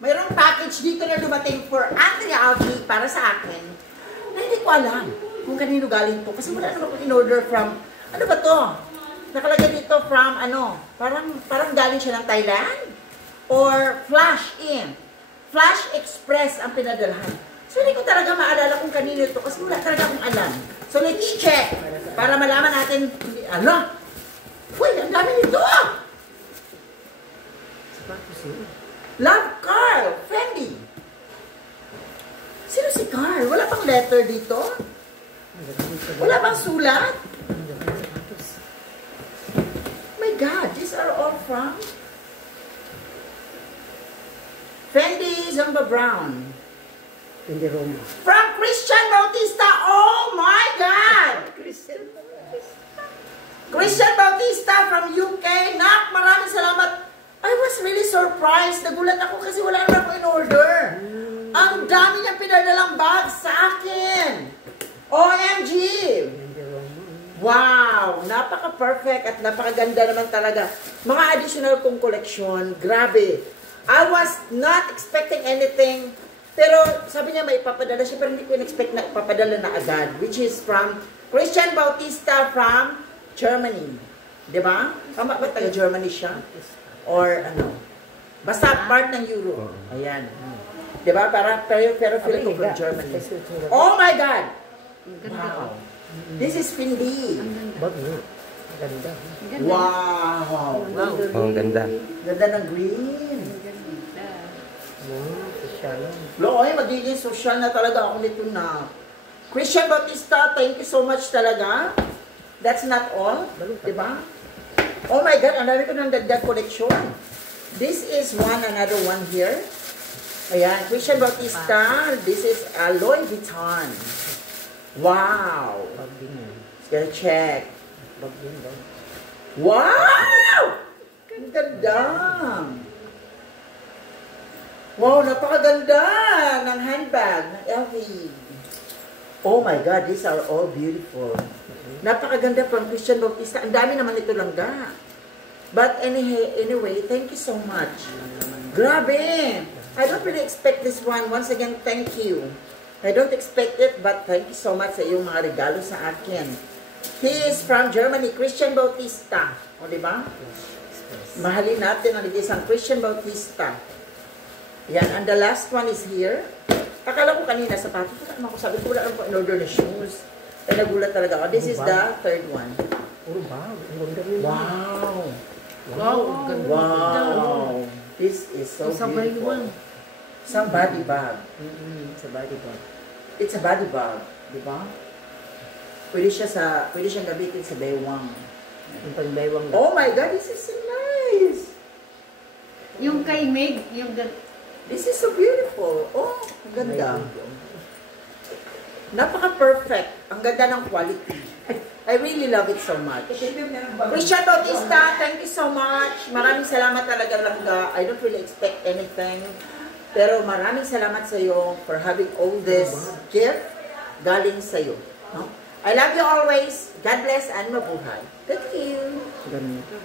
mayroong package dito na dumating for Andrea Alvi para sa akin na hindi ko alam kung kanino galing to. Kasi wala naman ko in-order from, ano ba to? Nakalagay dito from, ano, parang galing siya ng Thailand or Flash In. Flash Express ang pinadalhan. So, hindi ko talaga maalala kung kanino ito kasi wala talaga akong alam. So, let's check para malaman natin, ano? Uy, ang dami nito! Love Carl, Fendi. Sino si Carl? Wala pang letter dito? Wala pang sulat? My God, these are all from Fendi Zumba Brown. Fendi Roma. From Christian Bautista. Oh my God! Christian Bautista from UK. Nak, maraming salamat. I was really surprised. Nagulat ako kasi wala naman ako in-order. Ang dami niyang pinadalang bag sa akin. OMG! Wow! Napaka-perfect at napakaganda naman talaga. Mga additional kong koleksyon. Grabe. I was not expecting anything. Pero sabi niya may ipapadala siya, pero hindi ko in-expect na ipapadala na agad. Which is from Christian Bautista from Germany. Diba? Tama ba taga-Germany siya? Or ano? Basta part ng Euro. Ayan. Diba? Pero feel ko from Germany. Oh my God! Wow! This is Fendi. Bag mo. Ganda. Wow! Oh, ang ganda. Ganda ng green. Social. Loy, magiging social na talaga ako nito na. Christian Bautista, thank you so much talaga. That's not all. Diba? Oh my God, ang dami ko ng dagdag collection. This is another one here. Ayan, Christian Bautista. This is Louis Vuitton. Wow! Bag din yan. Let's check. Bag din ba? Wow! Ang ganda! Wow, napakaganda ng handbag ng LV. Oh my God, these are all beautiful. Napakaganda from Christian Bautista. Ang dami naman ito langga. But anyway, thank you so much. Grabe! I don't really expect this one. Once again, thank you. I don't expect it, but thank you so much sa iyong mga regalo sa akin. He is from Germany, Christian Bautista. O, diba? Mahalin natin ang isang Christian Bautista. Yan, and the last one is here. Akala ko kanina, sapatos. Sabi ko, wala lang po in-order na shoes. Ay, nagulat talaga ako. This is the third one. Puro bag. Ang ganda rin. Wow! Wow! Ang ganda. Wow! This is so beautiful. Sa body bag. Sa body bag. It's a body bag, di ba? Pwede siyang gamitin sa baywang. Yung pang-baywang. Oh my God, this is so nice! Yung kay Meg, yung This is so beautiful. Oh, ang ganda. Napaka-perfect. Ang ganda ng quality. I really love it so much. Christian Bautista, thank you so much. Maraming salamat talaga langga. I don't really expect anything. Pero maraming salamat sa iyo for having all this gift galing sa iyo. No? I love you always. God bless and mabuhay. Thank you. Ganito.